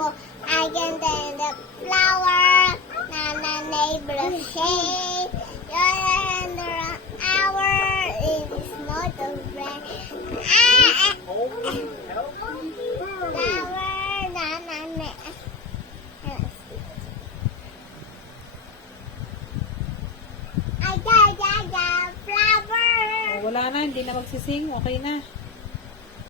go. I can tend the flower. Nana neighbor shade. You're under an hour. It is not a rain. Flower. Nana neighbor. Flower. Wala na, hindi na magsising. Okay na.